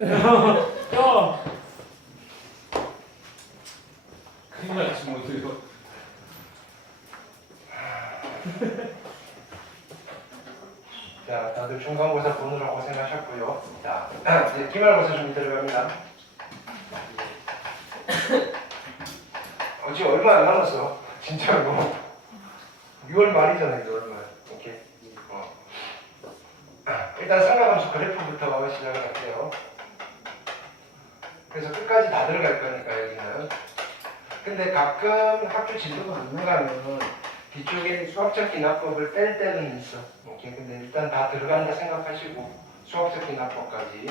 야! 큰일 났지 못해요. 자, 다들 중간고사 보느라 고생하셨고요. 자, 이제 기말고사 준비 들어갑니다. 지금 얼마 안 남았어. 진짜로. 6월 말이잖아요, 6월 말. 오케이. 일단 삼각함수 그래프부터 시작을 할게요. 그래서 끝까지 다 들어갈 거니까 여기는. 근데 가끔 학교 진도가 안 나가면 뒤쪽에 수학적 기납법을 뺄 때는 있어. 오케이. 근데 일단 다 들어간다 생각하시고 수학적 기납법까지.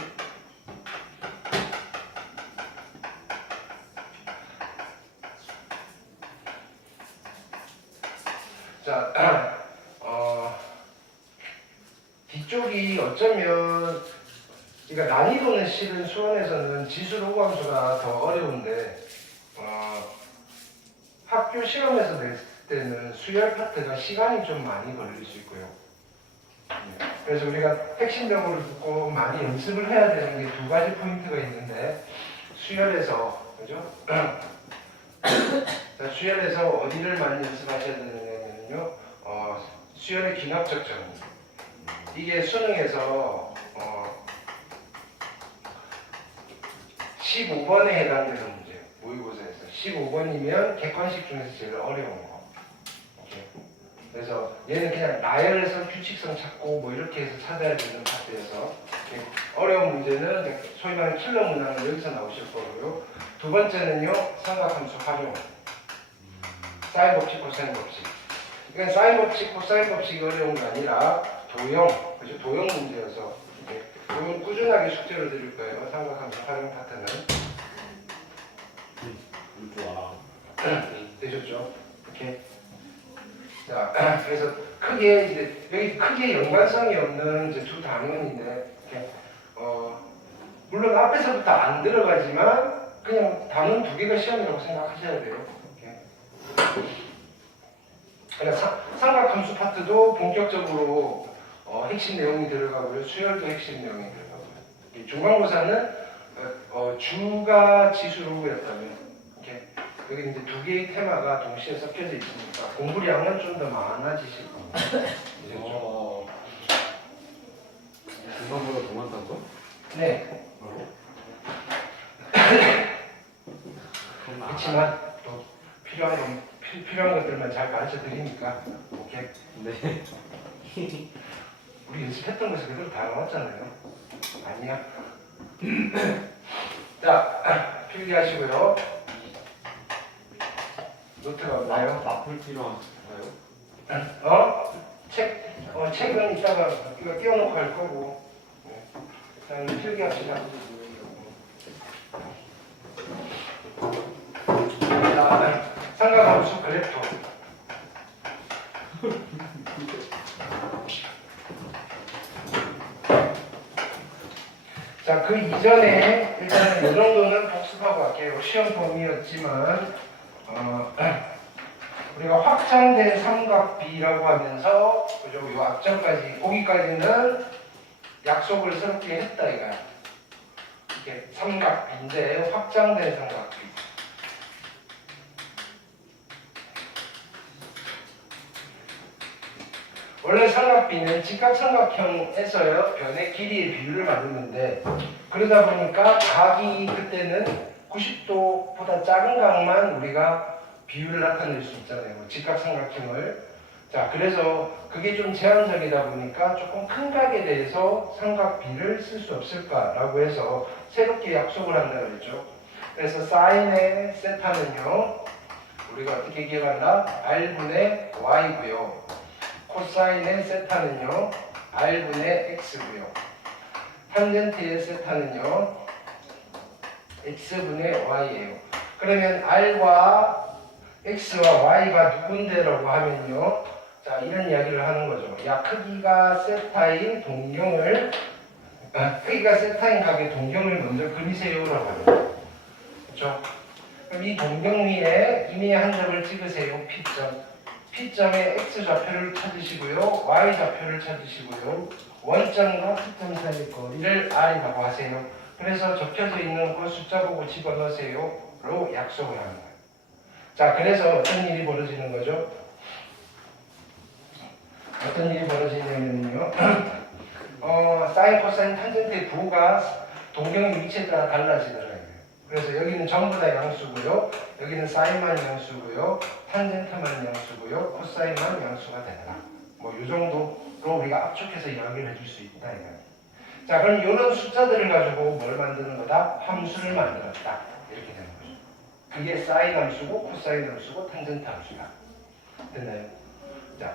자, 뒤쪽이 어쩌면 그러니까 난이도는 실은 수원에서는 지수 로그함수가 더 어려운데 학교 시험에서 냈을 때는 수열 파트가 시간이 좀 많이 걸릴 수 있고요. 그래서 우리가 핵심적으로 듣고 많이 연습을 해야 되는 게 두 가지 포인트가 있는데 수열에서 그죠? 자, 수열에서 어디를 많이 연습하셔야 되느냐면요. 수열의 기납적 정의. 이게 수능에서 15번에 해당되는 문제예요. 모의고사에서 15번이면 객관식 중에서 제일 어려운 거. 오케이. 그래서 얘는 그냥 나열해서 규칙성 찾고 뭐 이렇게 해서 찾아야 되는 파트여서 어려운 문제는 소위 말하는 킬러 문항은 여기서 나오실 거고요. 두 번째는요, 삼각함수 활용. 사인 법칙, 코사인 법칙. 이건 사인 법칙, 코사인 법칙이 어려운 게 아니라 도형, 그죠? 도형 문제여서 이건 꾸준하게 숙제로 드릴 거예요. 삼각함수 활용 파트는. 좋아. 되셨죠? 이렇게. 자, 그래서 크게 이제 여기 크게 연관성이 없는 이제 두 단원인데, 이렇게 물론 앞에서부터 안 들어가지만 그냥 단원 두 개가 시험이라고 생각하셔야 돼요. 이렇게. 그러니까 삼각함수 파트도 본격적으로 핵심 내용이 들어가고요. 수열도 핵심 내용이 들어가고요. 중간고사는 주가 지수 로그였다면 이렇게 여기 이제 두 개의 테마가 동시에 섞여져 있으니까 공부량은 좀 더 많아지실 겁니다. 이제죠? 중간보다 더 많다고? 네. 그렇지만 또 필요한 것들만 잘 가르쳐 드리니까 오케이. 네. 우리 연습했던 것을 그대로 다 나왔잖아요. 아니야. 자, 필기하시고요. 노트가 없나요? 나쁠 필요한가요? 책은 이따가 이거 띄워놓고 할 거고. 일단 필기합시다. 자, 삼각함수 그래프. 자, 그 이전에 일단 이 정도는 복습하고 갈게요. 시험 범위였지만 우리가 확장된 삼각비라고 하면서 그죠? 요 앞전까지 거기까지는 약속을 새롭게 했다 이거야. 이렇게 삼각비인데 확장된 삼각비. 원래 삼각비는 직각삼각형에서요 변의 길이의 비율을 만드는데 그러다 보니까 각이 그때는 90도보다 작은 각만 우리가 비율을 나타낼 수 있잖아요. 직각삼각형을. 자, 그래서 그게 좀 제한적이다 보니까 조금 큰 각에 대해서 삼각비를 쓸 수 없을까라고 해서 새롭게 약속을 한다고 그랬죠. 그래서 사인의 세타는요 우리가 어떻게 기억한다? R분의 Y고요. 코사인의 세타는요 R분의 X고요. 탄젠트의 세타는요 X분의 Y예요. 그러면 R과 X와 Y가 누군데라고 하면요 자 이런 이야기를 하는 거죠. 야 크기가 세타인 동경을 크기가 세타인 각의 동경을 먼저 그리세요라고 합니다. 그렇죠? 그럼 이 동경 위에 이미 한 점을 찍으세요. P점. P점의 X좌표를 찾으시고요. Y좌표를 찾으시고요. 원점과 P점 사이의 거리를 R이라고 하세요. 그래서 적혀져 있는 그 숫자 보고 집어넣으세요로 약속을 합니다. 자, 그래서 어떤 일이 벌어지는 거죠? 어떤 일이 벌어지냐면요. 사인, 코사인, 탄젠트의 부호가 동경의 위치에 따라 달라지더라고요. 그래서 여기는 전부 다 양수고요. 여기는 사인만 양수고요. 탄젠트만 양수고요. 코사인만 양수가 된다. 뭐 이 정도로 우리가 압축해서 이야기를 해줄 수 있다. 이거예요. 자, 그럼 이런 숫자들을 가지고 뭘 만드는 거다? 함수를 만들었다. 이렇게 되는 거죠. 그게 사인 함수고 코사인 함수고 탄젠트 함수다. 됐나요? 자,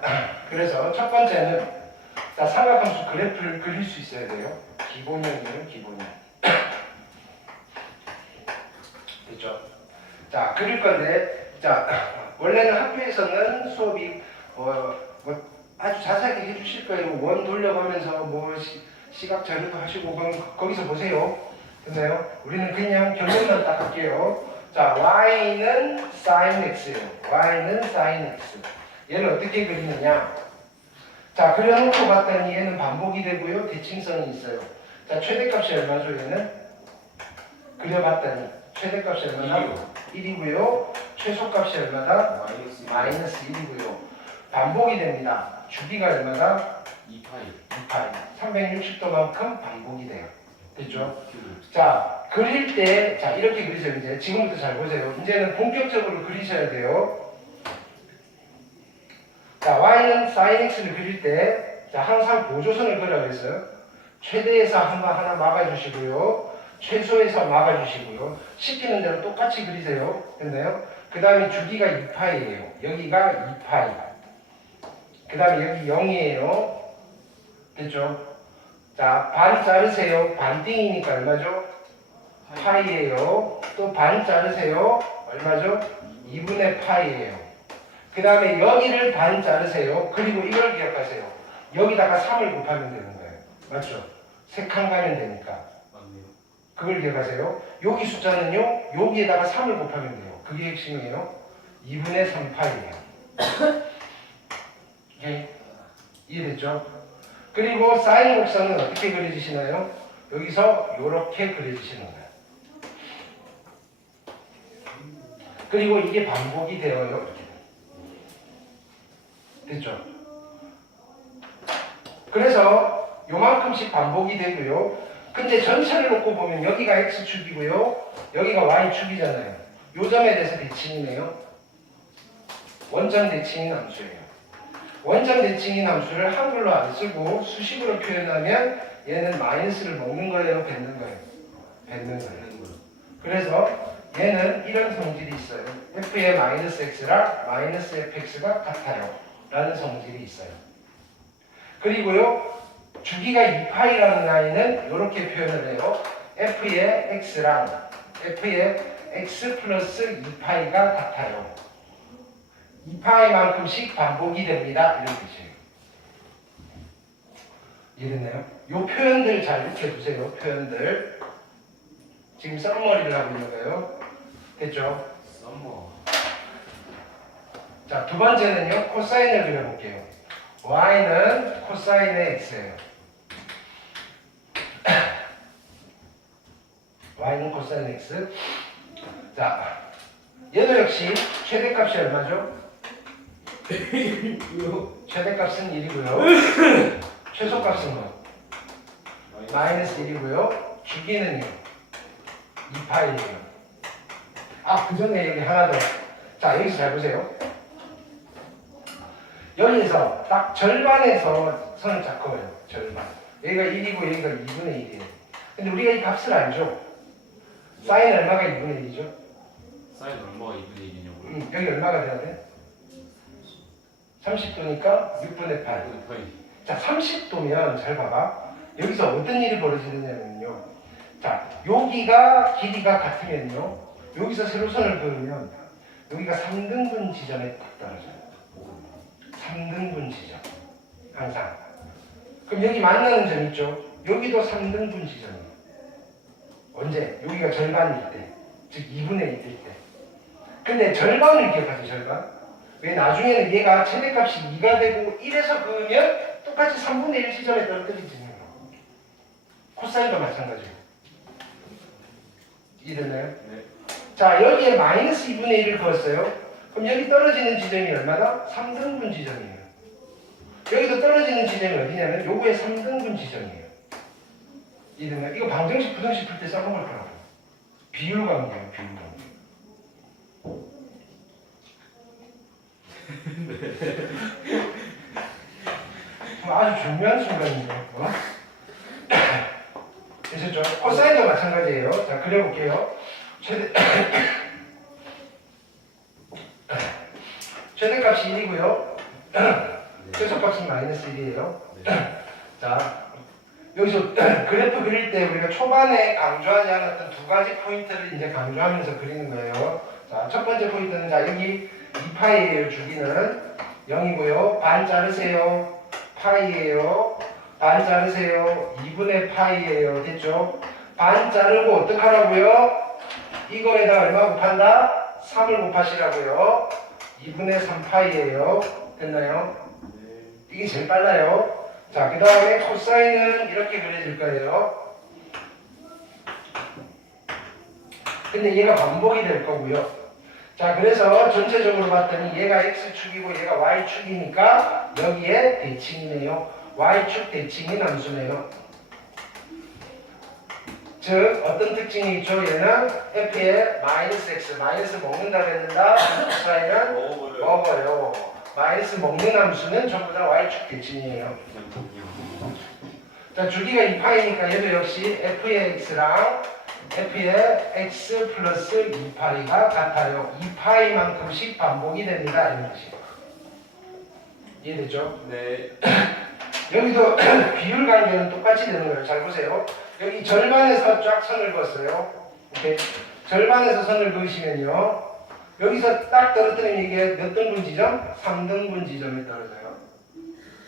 그래서 첫 번째는 자, 삼각함수 그래프를 그릴 수 있어야 돼요. 기본형이에요, 기본형. 됐죠? 자, 그릴 건데, 자, 원래는 학교에서는 수업이 아주 자세하게 해주실 거예요. 원 돌려가면서 뭐 시각 자료도 하시고 그럼 거기서 보세요. 됐나요? 우리는 그냥 결론만 딱 할게요. 자, y는 sin x예요. y는 sin x. 얘는 어떻게 그리느냐? 자, 그려놓고 봤더니 얘는 반복이 되고요. 대칭성이 있어요. 자, 최대값이 얼마죠? 얘는? 그려봤더니 최대값이 얼마나? 1이고요. 최소값이 얼마다? 마이너스 1이고요. 반복이 됩니다. 주기가 얼마다? 2파이. 360도만큼 반복이 돼요. 됐죠? 자, 그릴 때, 자, 이렇게 그리세요. 이제 지금부터 잘 보세요. 이제는 본격적으로 그리셔야 돼요. 자, y는 sin x를 그릴 때, 자, 항상 보조선을 그려야 했어요. 최대에서 하나 막아주시고요. 최소에서 막아주시고요. 시키는 대로 똑같이 그리세요. 됐나요? 그 다음에 주기가 2파이예요. 여기가 2파이. 그 다음에 여기 0이에요. 됐죠? 자, 반 자르세요. 반띵이니까 얼마죠? 파이예요. 또 반 자르세요. 얼마죠? 2분의 파이예요. 그 다음에 여기를 반 자르세요. 그리고 이걸 기억하세요. 여기다가 3을 곱하면 되는 거예요. 맞죠? 세 칸 가면 되니까. 맞네요. 그걸 기억하세요. 여기 숫자는요. 여기에다가 3을 곱하면 돼요. 그게 핵심이에요. 2분의 3파이예요. 오케이? 이해됐죠? 그리고 사인 곡선은 어떻게 그려지시나요? 여기서 이렇게 그려지시는 거예요. 그리고 이게 반복이 되어요. 이렇게. 됐죠? 그래서 요만큼씩 반복이 되고요. 근데 전체를 놓고 보면 여기가 x축이고요. 여기가 y축이잖아요. 요 점에 대해서 대칭이네요. 원점 대칭인 함수예요. 원점 대칭인 함수를 한글로 안 쓰고 수식으로 표현하면 얘는 마이너스를 먹는 거예요? 뱉는 거예요? 뱉는 거예요. 그래서 얘는 이런 성질이 있어요. f의 마이너스 x랑 마이너스 fx가 같아요. 라는 성질이 있어요. 그리고요. 주기가 2파이라는 라인은 이렇게 표현을 해요. f의 x랑 f의 x 플러스 2파이가 같아요. 2파이만큼씩 반복이 됩니다. 이런 뜻이에요. 이해됐나요? 요 표현들 잘 익혀두세요. 표현들. 지금 썸머리를 하고 있는 거예요. 됐죠? 자, 두 번째는요. 코사인을 그려볼게요. y는 코사인의 x예요. y는 코사인 x. 자, 얘도 역시 최대값이 얼마죠? 최대값은 1이고요. 최소값은 뭐? 마이너스 1이고요. 주기는요? 2파이예요. 아, 그 전에 여기 하나 더. 자, 여기서 잘 보세요. 여기서 딱 절반에서 선을 잡고요. 절반. 여기가 1이고 여기가 2분의 1이에요. 근데 우리가 이 값을 알죠? 사인 얼마가 2분의 1이죠? 사인 얼마가 2분의 1이냐고요? 여기 얼마가 돼야 돼? 30도니까 6분의 8. 자, 30도면 잘 봐봐. 여기서 어떤 일이 벌어지느냐면요. 자, 여기가 길이가 같으면요. 여기서 세로선을 그으면 여기가 3등분 지점에 딱 떨어져요. 3등분 지점. 항상. 그럼 여기 만나는 점 있죠? 여기도 3등분 지점이에요. 언제? 여기가 절반일 때. 즉 2분의 1일 때. 근데 절반을 기억하세요. 절반. 왜 나중에는 얘가 최대값이 2가 되고 1에서 그으면 똑같이 3분의 1 지점에 떨어뜨리지는 거예요. 코사인도 마찬가지예요. 이해됐나요? 네. 자, 여기에 마이너스 2분의 1을 그었어요. 그럼 여기 떨어지는 지점이 얼마다? 3등분 지점이에요. 여기도 떨어지는 지점이 어디냐면 요거의 3등분 지점이에요. 이해됐나요? 이거 방정식, 부등식 풀 때 써먹을 거라고. 비율 관계예요, 비율 관계. 아주 중요한 순간인데. 되셨죠? 코사인도 마찬가지예요. 자, 그려볼게요. 최대값이 1이고요. 최소값은 마이너스 1이에요. 자, 여기서 그래프 그릴 때 우리가 초반에 강조하지 않았던 두 가지 포인트를 이제 강조하면서 그리는 거예요. 자, 첫 번째 포인트는 자, 여기 2파이예요. 주기는 0이고요. 반 자르세요. 파이예요. 반 자르세요. 2분의 파이예요. 됐죠? 반 자르고 어떡하라고요? 이거에다 얼마 곱한다? 3을 곱하시라고요. 2분의 3파이예요. 됐나요? 이게 제일 빨라요. 자, 그 다음에 코사인은 이렇게 그려질 거예요. 근데 얘가 반복이 될 거고요. 자, 그래서 전체적으로 봤더니 얘가 x축이고 얘가 y축이니까 여기에 대칭이네요. y축 대칭이 함수네요. 즉 어떤 특징이 있죠? 얘는 f에 마이너스 x, 마이너스 먹는다 그랬는다. 코사인은 먹어요. 마이너스 먹는 함수는 전부 다 y축 대칭이에요. 자, 주기가 2파이니까 얘도 역시 f의 x랑 f의 x 플러스 2파이가 같아요. 2파이만큼씩 반복이 됩니다. 이런 뜻이에요. 이해되죠? 네. 여기도 비율 관계는 똑같이 되는 거예요. 잘 보세요. 여기 절반에서 쫙 선을 그었어요. 오케이. 절반에서 선을 그으시면요. 여기서 딱 떨어뜨리면 이게 몇 등분 지점? 3등분 지점에 떨어져요.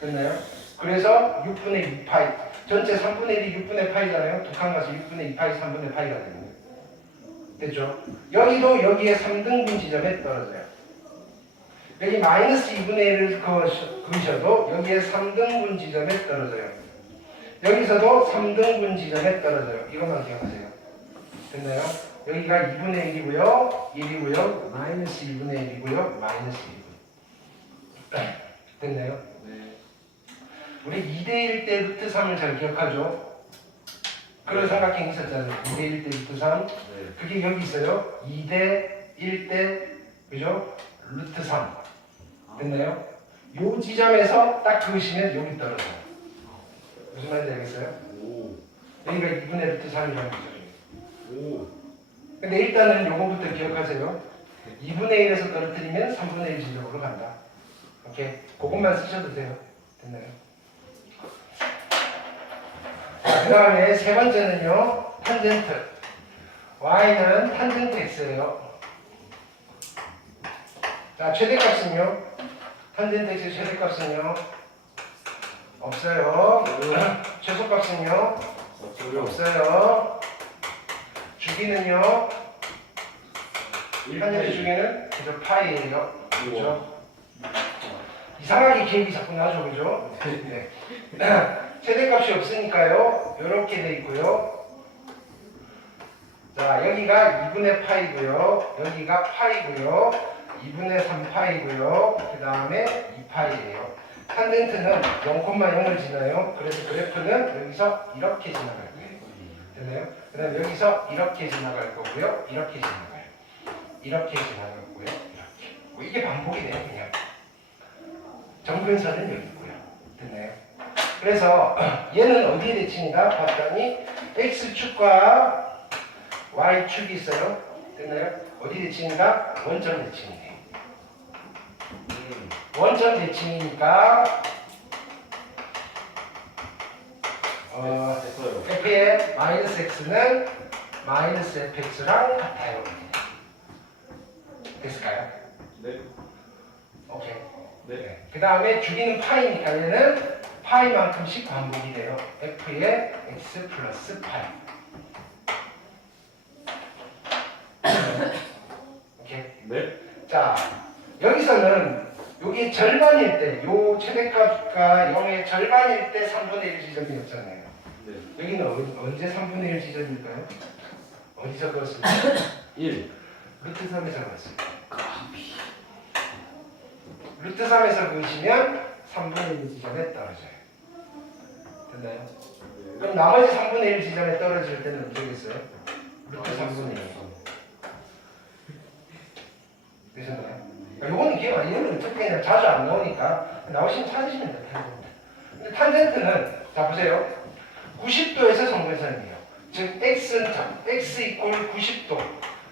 됐나요? 그래서 6분의 2파이. 전체 3분의 1이 6분의 파이잖아요. 두 칸 가서 6분의 2파이, 3분의 파이가 되는 거예요. 됐죠? 여기도 여기에 3등분 지점에 떨어져요. 여기 마이너스 2분의 1을 그으셔도 여기에 3등분 지점에 떨어져요. 여기서도 3등분 지점에 떨어져요. 이것만 기억하세요. 됐나요? 여기가 2분의 1이고요. 1이고요. 마이너스 2분의 1이고요. 마이너스 2분. 됐나요? 네. 우리 2대1 때 루트 3을 잘 기억하죠? 그런 삼각형 있었잖아요. 2대1 때 루트 3. 네. 그게 여기 있어요. 2대1 때, 그죠? 루트 3. 됐나요? 요 지점에서 딱 그으시면 여기 떨어져요. 무슨 말인지 알겠어요? 오. 여기가 2분의 루트 3이라는 거죠. 오. 근데 일단은 요거부터 기억하세요. 2분의 1에서 떨어뜨리면 3분의 1 지점으로 간다. 오케이? 그것만 쓰셔도 돼요. 됐나요? 그 다음에 세 번째는요. 탄젠트. y는 탄젠트 x예요. 자, 최대값은요. 탄젠트 x의 최대값은요. 없어요. 최소값은요. 없어요. 주기는요. 탄젠트 주기는 그저 파이예요. 그죠? 이상하게 기억이 자꾸 나죠, 그죠? 네. 최대값이 없으니까요. 이렇게 돼 있고요. 자, 여기가 2분의 파이고요. 여기가 파이고요. 2분의 3파이고요. 그 다음에 2파이예요. 탄젠트는 0,0을 지나요. 그래서 그래프는 여기서 이렇게 지나갈 거예요. 됐나요? 그 다음에 여기서 이렇게 지나갈 거고요. 이렇게 지나가요. 이렇게 지나가고요. 이렇게. 뭐 이게 반복이 돼요, 그냥. 정근선은 여기 있고요. 됐나요? 그래서 얘는 어디에 대칭이다? 봤더니 X축과 Y축이 있어요. 됐나요? 어디 대칭이다? 원점 대칭이에요. 원점 대칭이니까 F의 마이너스 X는 마이너스 FX랑 같아요. 됐을까요? 네. 오케이. 네. 그 다음에 주기는 파이니까 얘는 파이만큼씩 반복이 돼요. F의 X 플러스 파이. 오케이. 네. 자, 여기서는 요게 절반일 때, 요 최대값과 0의 절반일 때 3분의 1 지점이었잖아요. 네. 여기는 언제 3분의 1 지점일까요? 어디서 그었습니까? 1. 루트 3에서 그었어요. 루트 3에서 그으시면 3분의 1 지점에 떨어져요. 됐나요? 그럼 나머지 3분의 1 지점에 떨어질 때는 어떻겠어요? 루트 3분의 1. 되셨나요? 요거는 기억 안 이거는 어떻게 그냥 자주 안 나오니까 나오시면 찾으시면 돼요. 근데 탄젠트는 자 보세요. 90도에서 정근선이에요. 즉 x 이퀄 90도,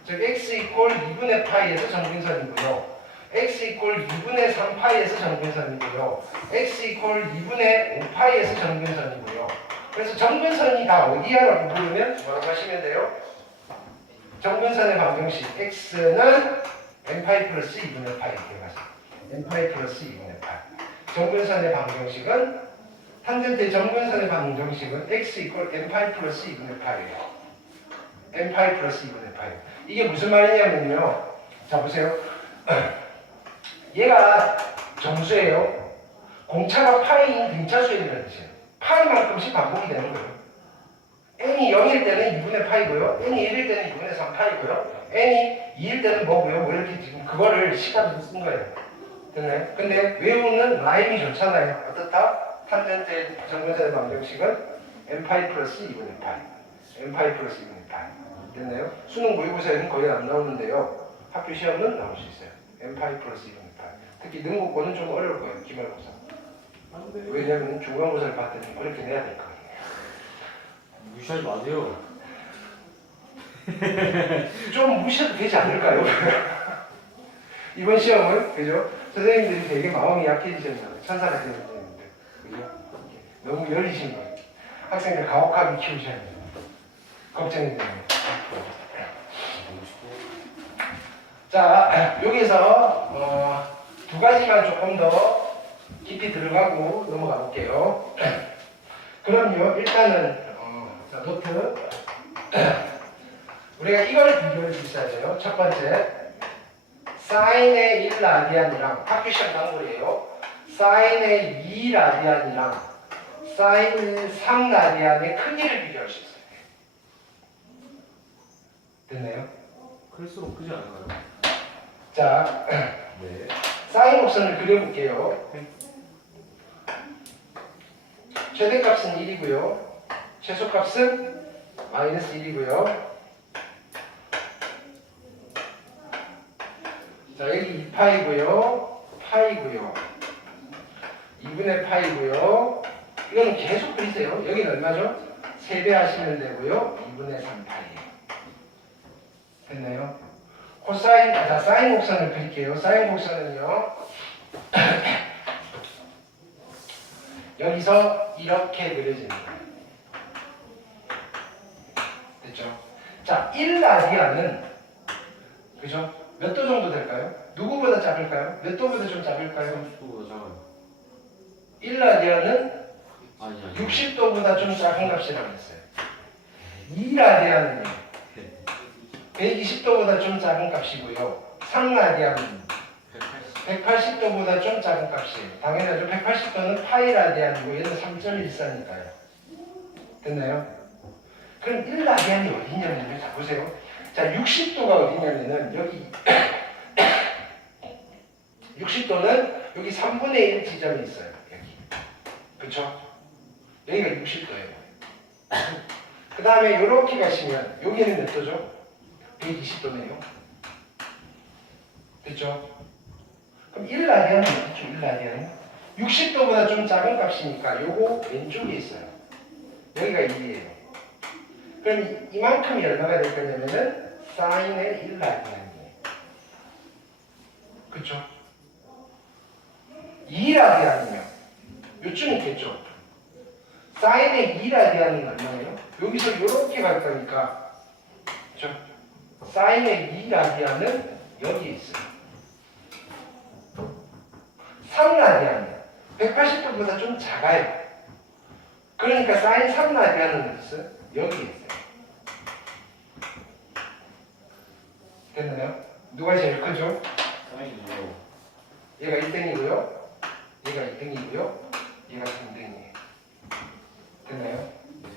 즉 x 이퀄 2분의 파이에서 정근선이고요. x 이퀄 2분의 3파이에서 정근선이고요. x 이퀄 2분의 5파이에서 정근선이고요. 그래서 정근선이 다 어디야라고 물으면 뭐라고 하시면 돼요? 정근선의 방정식 x는 n파이 플러스 2분의 파이 들어가서 n파이 플러스 2분의 파이. 정근선의 방정식은 탄젠트의 정근선의 방정식은 x 이퀄 n파이 플러스 2분의 파이예요. n파이 플러스 2분의 파이. 이게 무슨 말이냐면요. 자 보세요. 얘가 정수예요. 공차가 파이인 등차수이라는 뜻이에요. 파이만큼씩 반복이 되는 거예요. n이 0일 때는 2분의 파이고요. n이 1일 때는 2분의 3파이고요. n이 2일 때는 뭐고요? 뭐 이렇게 지금 그거를 시간으로 쓴 거예요. 됐나요? 근데 외우는 라임이 좋잖아요. 어떻다? 탄젠트의 정근선의 방정식은 n파이 플러스 2분의 파이. n파이 플러스 2분의 파이. 됐나요? 수능 모의고사에는 거의 안 나오는데요. 학교 시험은 나올 수 있어요. n파이 플러스 2분의 파이. 특히 능고권은 좀 어려울 거예요. 기말고사. 왜냐하면 중간고사를 봤더니 어렵게 내야 될 거예요. 무시하지 마세요. 좀 무시해도 되지 않을까요? 이번 시험은 그죠? 선생님들이 되게 마음이 약해지셨나요? 천사가 되는데 그죠? 너무 열리신 거예요. 학생들 가혹하게 키우셔야 돼요. 걱정이 됩니다. 자, 여기서 두 가지만 조금 더 깊이 들어가고 넘어가 볼게요. 그럼요, 일단은 자, 노트 우리가 이걸 비교할 수 있어야 돼요. 첫 번째, 사인의 1라디안이랑 학교 시험 단골이에요. 사인의 2라디안이랑 사인의 3라디안의 크기를 비교할 수 있어요. 됐나요? 클수록 크지 않을까요? 자, 네. 사인 곡선을 그려볼게요. 최대값은 1이고요. 최소값은 마이너스 1이고요. 자, 여기 2파이고요. 파이고요. 2분의 파이고요. 이거는 계속 그리세요. 여기는 얼마죠? 3배 하시면 되고요. 2분의 3파이예요. 됐나요? 코사인, 자, 사인 곡선을 그릴게요. 사인 곡선은요. 여기서 이렇게 그려집니다. 됐죠? 자, 1라디안은 그죠? 몇 도 정도 될까요? 누구보다 작을까요? 몇 도보다 좀 작을까요? 30도보다 작아요. 1라디안은 아니. 60도보다 좀 작은 값이라고 했어요. 2라디안은요. 120도보다 좀 작은 값이고요. 3라디안은 180도보다 좀 작은 값이에요. 당연하죠. 180도는 파이라디안이고 얘는 3.14니까요. 됐나요? 그럼 1라디안이 어디 있냐면요. 자, 보세요. 자, 60도가 어디냐면은 여기 60도는 여기 3분의 1 지점이 있어요. 여기. 그쵸? 여기가 60도예요. 그 다음에 이렇게 가시면 여기는 몇 도죠? 120도네요. 됐죠? 그럼 1라디안은 어디죠? 1라디안은? 60도보다 좀 작은 값이니까 요거 왼쪽에 있어요. 여기가 1이에요. 그럼 이만큼이 얼마가 될 거냐면은 사인의 1라디안이에요. 그쵸? 2라디안이면 요쯤 있겠죠? 사인의 2라디안은 얼마예요? 여기서 이렇게 갈 거니까 그쵸? 사인의 2라디안은 여기에 있어요. 3라디안이에요. 180도보다 좀 작아요. 그러니까 사인 3라디안은 어디 있어요? 여기에 있어요. 됐나요? 누가 제일 크죠? 사인이요. 얘가 1등이고요. 얘가 2등이고요. 얘가 3등이에요. 됐나요? 네.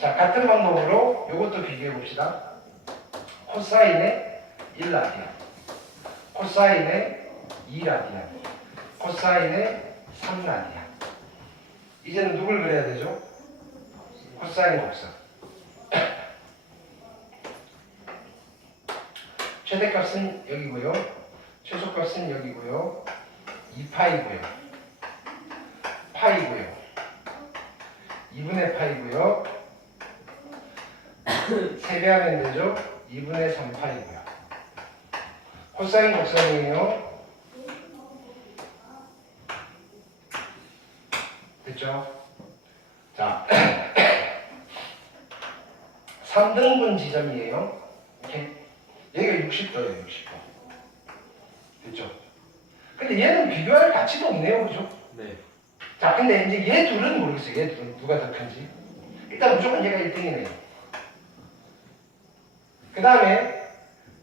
자, 같은 방법으로 이것도 비교해 봅시다. 코사인의 1라디안, 코사인의 2라디안, 코사인의 3라디안. 이제는 누굴 그려야 되죠? 코사인 곡선. 최대값은 여기고요. 최소값은 여기고요. 2파이고요. 파이고요. 2분의 파이고요. 3배하면 되죠? 2분의 3파이고요. 코사인 곡선이에요. 됐죠? 자, 3등분 지점이에요. 이렇게. 여기가 60도예요, 60도. 됐죠? 근데 얘는 비교할 가치도 없네요, 그죠? 네. 자, 근데 이제 얘 둘은 모르겠어요. 얘 둘은 누가 더 큰지. 일단 무조건 얘가 1등이네요. 그 다음에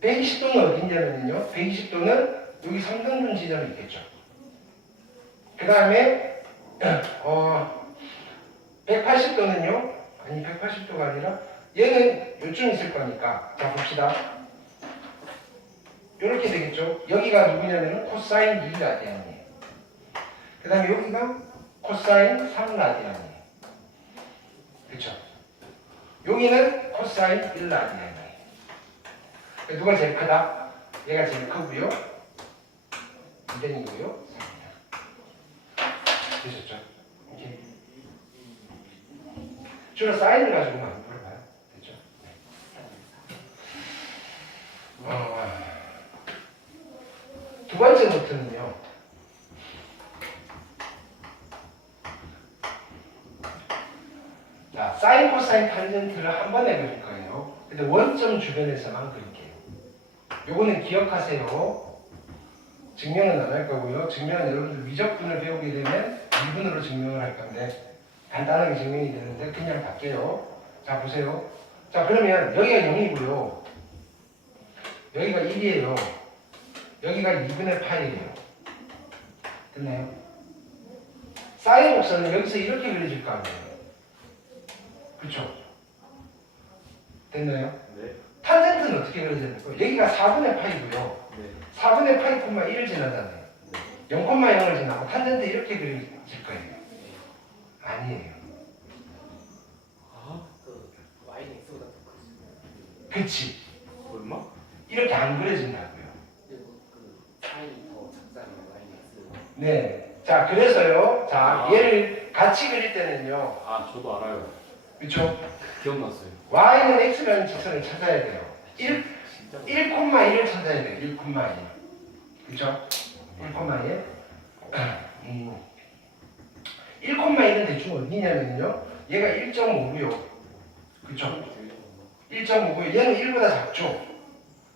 120도는 어딘냐면요. 120도는 여기 3등분 지점이 있겠죠. 그 다음에 180도는요. 아니 180도가 아니라 얘는 요쯤 있을 거니까. 자 봅시다. 이렇게 되겠죠. 여기가 누구냐면 코사인 2라디안이에요. 그 다음에 여기가 코사인 3라디안이에요. 그렇죠? 여기는 코사인 1라디안이에요. 누가 제일 크다? 얘가 제일 크고요. 2등이고요. 3입니다. 되셨죠? 오케이. 주로 사인을 가지고 많이 풀어봐요. 됐죠? 두 번째 노트는요. 자, 사인, 코사인, 탄젠트를 한 번에 그릴 거예요. 근데 원점 주변에서만 그릴게요. 요거는 기억하세요. 증명은 안 할 거고요. 증명은 여러분들 미적분을 배우게 되면 미분으로 증명을 할 건데 간단하게 증명이 되는데 그냥 갈게요. 자, 보세요. 자, 그러면 여기가 0이고요. 여기가 1이에요. 여기가 2분의 파이예요. 됐나요? 사인 곡선은 여기서 이렇게 그려질 거 아니에요. 그렇죠? 됐나요? 네. 탄젠트는 어떻게 그려져야 될까요? 여기가 4분의 파이고요. 네. 4분의 파이 콤마 1을 지나잖아요. 0,0을 지나고 탄젠트 이렇게 그려질 거예요. 아니에요. 아, Y는 X보다 더 크지. 그치? 얼마? 이렇게 안 그려진다고요. 그리고 그 사인이 더 작잖아요. Y는 X. 네. 자, 그래서요. 자, 아. 얘를 같이 그릴 때는요. 아, 저도 알아요. 그쵸? 기억났어요. Y는 X라는 직선을 찾아야 돼요. 1, 진짜. 1,1을 찾아야 돼요. 1,1. 그쵸? 1,1. 1,1은 대충 어디냐면요. 얘가 1.5고요. 그쵸? 1.5고요. 얘는 1보다 작죠?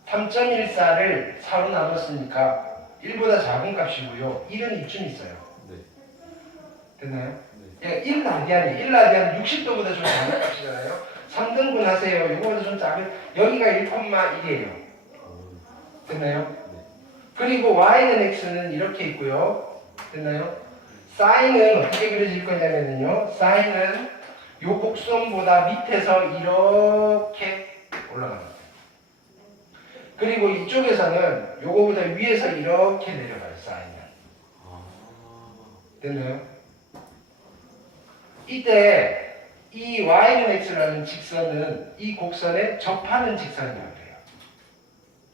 3.14를 4로 나눴으니까 1보다 작은 값이고요. 1은 이쯤 있어요. 네. 됐나요? 네. 1라디안이 1라디안 60도보다 좀 작은 값이잖아요. 3등분 하세요. 이거보다 좀 작은 여기가 1,1이에요. 됐나요? 네. 그리고 y는 x는 이렇게 있고요. 됐나요? 사인은 어떻게 그려질 거냐면요. 사인은 요 곡선보다 밑에서 이렇게 올라갑니다. 그리고 이쪽에서는 요거보다 위에서 이렇게 내려가요. 사인은. 아. 됐나요? 이때 이 y는 x라는 직선은 이 곡선에 접하는 직선이라고 해요.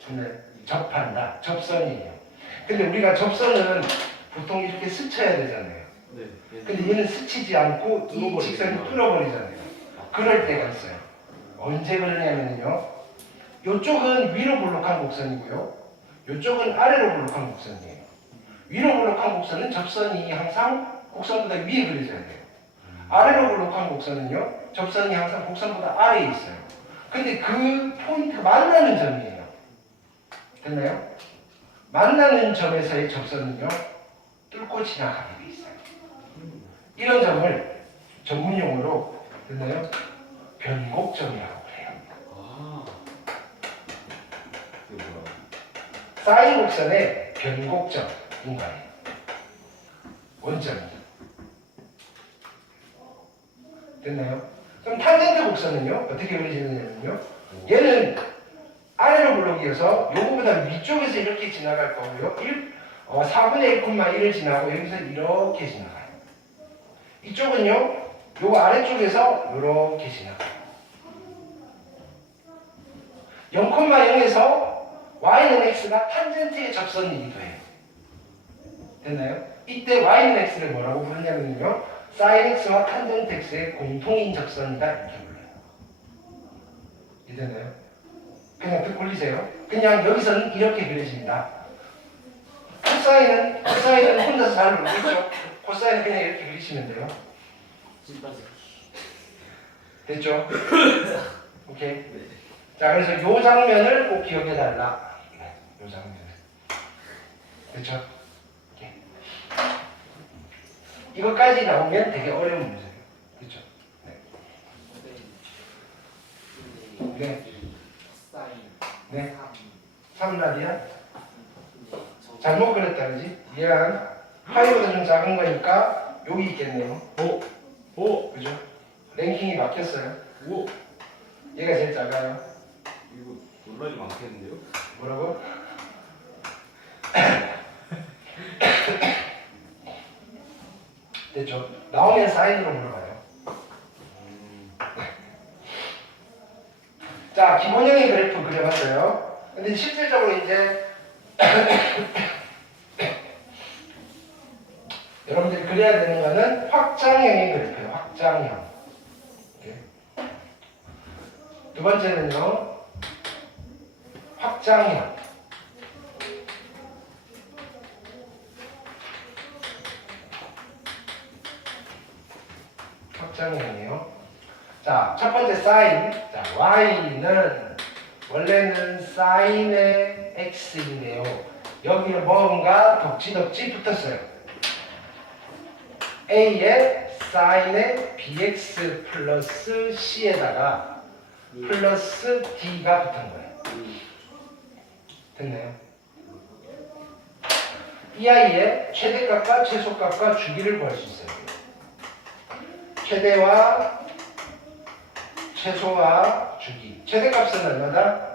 됐나요? 접한다. 접선이에요. 근데 우리가 접선은 보통 이렇게 스쳐야 되잖아요. 네. 근데 얘는 스치지 않고 이 뚫어버리잖아요. 직선이 뚫어버리잖아요. 그럴 때가 있어요. 언제 그러냐면요. 요쪽은 위로 볼록한 곡선이고요. 요쪽은 아래로 볼록한 곡선이에요. 위로 볼록한 곡선은 접선이 항상 곡선보다 위에 그려져야 돼요. 아래로 볼록한 곡선은요. 접선이 항상 곡선보다 아래에 있어요. 근데 그 포인트가 만나는 점이에요. 됐나요? 만나는 점에서의 접선은요. 뚫고 지나가게 돼 있어요. 이런 점을 전문용어로 됐나요? 변곡점이라고 해요. 아. 이거 뭐야? 사인 곡선의 변곡점인 거예요. 원점이. 됐나요? 그럼 탄젠트 곡선은요? 어떻게 그려지느냐면요. 얘는 아래 여기여서 요거보다 위쪽에서 이렇게 지나갈 거고요. 4분의 1,1을 지나고 여기서 이렇게 지나가요. 이쪽은요. 요거 아래쪽에서 이렇게 지나가요. 0,0에서 y는 x가 탄젠트의 접선이기도 해요. 됐나요? 이때 y는 x를 뭐라고 부르냐면요. sin x와 탄젠트 x의 공통인 접선이다 이렇게 불러요. 이해되나요? 그냥 듣고 올리세요. 그냥 여기서는 이렇게 그려집니다. 코사인은 혼자서 잘 모르겠죠? 코사인은 그냥 이렇게 그리시면 돼요. 찐빠지. 됐죠? 오케이. 자, 그래서 요 장면을 꼭 기억해 달라. 네, 요 장면을. 됐죠? 오케이. 이거까지 나오면 되게 어려운 문제예요. 그렇죠? 네. 네. 사인. 네. 3. 3라디야? 잘못 그렸다, 그지? 미안. 파이보다 좀 작은 거니까 여기 있겠네요. 오. 그죠? 랭킹이 바뀌었어요. 오. 얘가 제일 작아요. 이거 논란이 많겠는데요? 뭐라고? 됐죠? 나오면 사인으로 물어봐요. 자, 기본형의 그래프 그려봤어요. 근데 실질적으로 이제 여러분들이 그려야 되는 거는 확장형의 그래프예요. 확장형. 오케이. 두 번째는요. 확장형. 확장형이에요. 자, 첫 번째 사인. 자, y는 원래는 사인의 x인데요. 여기에 뭔가 덕지덕지 붙었어요. a에 사인의 bx 플러스 c에다가 플러스 d가 붙은 거예요. 됐나요? 이 아이의 최대값과 최소값과 주기를 구할 수 있어요. 최대와 최소와 주기. 최대값은 얼마다?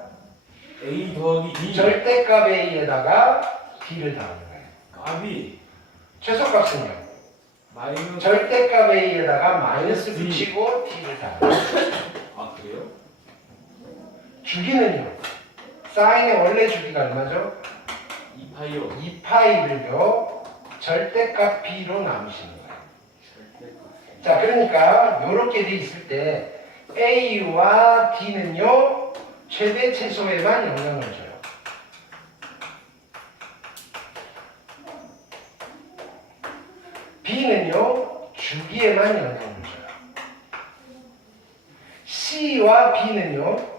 A 더하기 D. 절대값 a에다가 d를 더하는 거예요. 값이 최소값은요? 마이너스. 절대값 a에다가 마이너스 D. 붙이고 d를 더하는 거예요. 아 그래요? 주기는요? 사인의 원래 주기가 얼마죠? 2파이요. 2파이를요 절대값 b로 나누시는 거예요. 자, 그러니까 이렇게 돼 있을 때 a와 d는요 최대 최소에만 영향을 줘요. b는요 주기에만 영향을 줘요. c와 b는요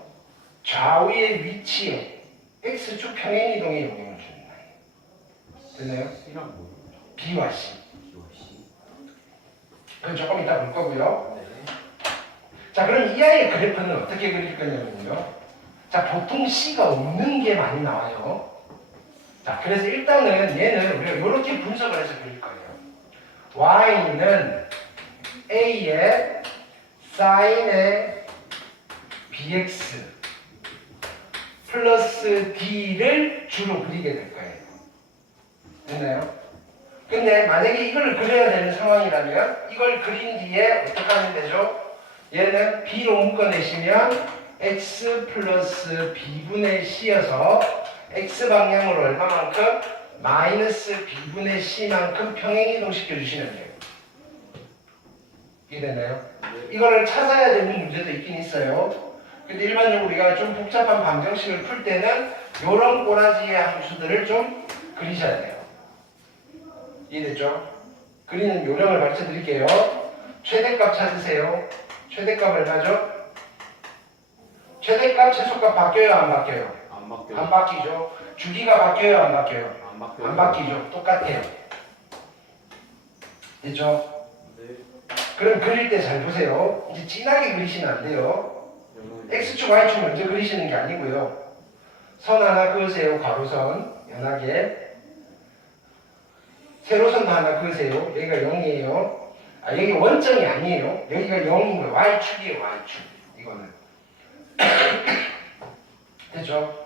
좌우의 위치에 x축 평행 이동에 영향을 줍니다. 됐나요? C랑 뭐예요? b와 c. B와 C. 그건 조금 이따 볼 거고요. 네. 자, 그럼 이 아이의 그래프는 어떻게 그릴 거냐면요. 자, 보통 c가 없는 게 많이 나와요. 자, 그래서 일단은 얘는 우리가 이렇게 분석을 해서 그릴 거예요. y는 a의 sin의 bx 플러스 d를 주로 그리게 될 거예요. 됐나요? 근데 만약에 이걸 그려야 되는 상황이라면 이걸 그린 뒤에 어떻게 하면 되죠? 얘는 b로 묶어내시면 x 플러스 b분의 c여서 x 방향으로 얼마만큼? 마이너스 b분의 c만큼 평행이동 시켜주시면 돼요. 이해됐나요? 이거를 찾아야 되는 문제도 있긴 있어요. 근데 일반적으로 우리가 좀 복잡한 방정식을 풀 때는 이런 꼬라지의 함수들을 좀 그리셔야 돼요. 이해됐죠? 그리는 요령을 가르쳐 드릴게요. 최대값 찾으세요. 최대값 얼마죠? 최대값, 최소값 바뀌어요? 안 바뀌어요? 안 바뀌어요. 안 바뀌죠. 주기가 바뀌어요? 안 바뀌어요? 안 바뀌어요. 안 바뀌죠. 똑같아요. 됐죠? 네. 그럼 그릴 때 잘 보세요. 이제 진하게 그리시면 안 돼요. 여러분. X축, Y축 먼저 그리시는 게 아니고요. 선 하나 그으세요. 가로선 연하게. 세로선도 하나 그으세요. 여기가 0이에요. 아, 여기 원점이 아니에요. 여기가 0인 거예요. Y축이에요. Y축. 이거는. 됐죠?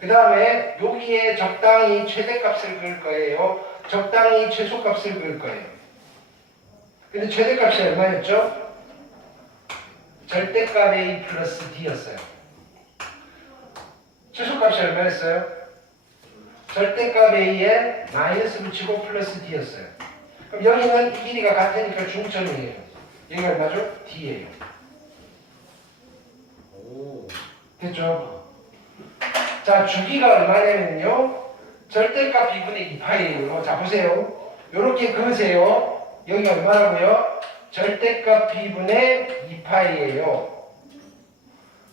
그 다음에 여기에 적당히 최대값을 그을 거예요. 적당히 최소값을 그을 거예요. 근데 최대값이 얼마였죠? 절대값 A 플러스 D였어요. 최소값이 얼마였어요? 절대값 A에 마이너스 붙이고 플러스 D였어요. 그럼 여기는 이 길이가 같으니까 중점이에요. 여기가 얼마죠? D예요. 오. 됐죠? 자, 주기가 얼마냐면요. 절대값 B분의 2파이예요. 자, 보세요. 요렇게 그으세요. 여기 얼마라고요? 절대값 B분의 2파이예요.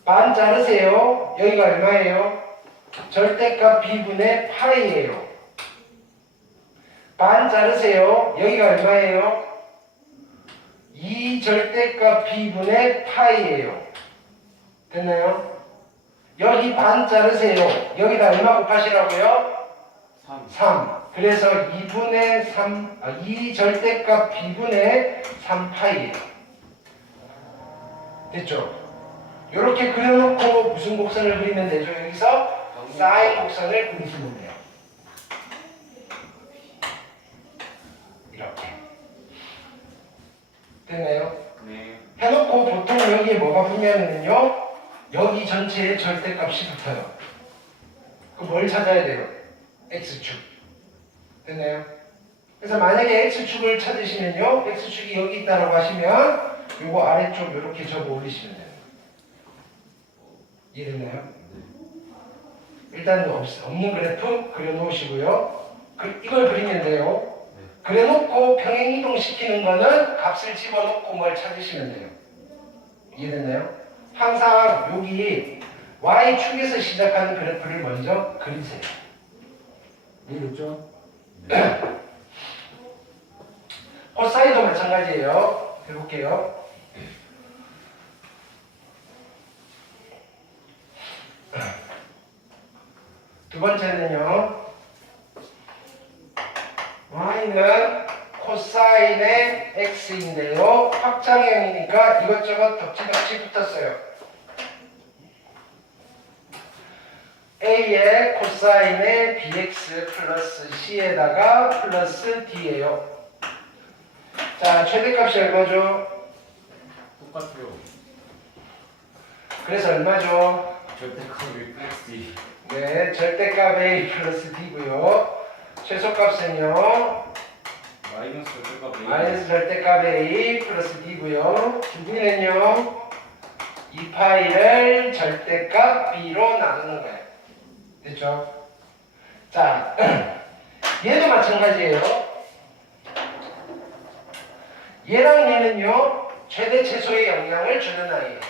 반 자르세요. 여기가 얼마예요? 절대값 B분의 파이예요. 반 자르세요. 여기가 얼마예요? 2 절대값 B분의 파이예요. 됐나요? 여기 반 자르세요. 여기다 얼마 곱하시라고요? 3. 그래서 2분의 3, 2 절대값 B분의 3파이예요. 됐죠? 이렇게 그려놓고 무슨 곡선을 그리면 되죠? 여기서 사인 곡선을 그리시면 돼요. 이렇게. 됐나요? 네. 해놓고 보통 여기에 뭐가 붙냐면요. 여기 전체에 절대값이 붙어요. 그럼 뭘 찾아야 돼요? X축. 됐나요? 그래서 만약에 X축을 찾으시면요. X축이 여기 있다고 하시면 요거 아래쪽 이렇게 접어 올리시면 돼요. 이해됐나요? 일단 없는 그래프 그려놓으시고요. 이걸 그리면 돼요. 그려놓고 평행이동 시키는 거는 값을 집어넣고 뭘 찾으시면 돼요. 이해됐나요? 항상 여기 Y축에서 시작하는 그래프를 먼저 그리세요. 이해됐죠? 코사인도 마찬가지예요. 해볼게요. 두 번째는요. Y는 코사인의 X인데요. 확장형이니까 이것저것 덮치덮치 붙었어요. A의 코사인의 BX 플러스 C에다가 플러스 D예요. 자, 최대값이 얼마죠? 똑같아요. 그래서 얼마죠? 절대값이 플러스 D. 네, 절대값 A 플러스 D고요. 최소값은요. 마이너스 절대값 A. 마이너스 절대값 A 플러스 D고요. 주기는요. 2파이를 절대값 B로 나누는 거예요. 됐죠? 자, 얘도 마찬가지예요. 얘랑 얘는요. 최대 최소의 영향을 주는 아이예요.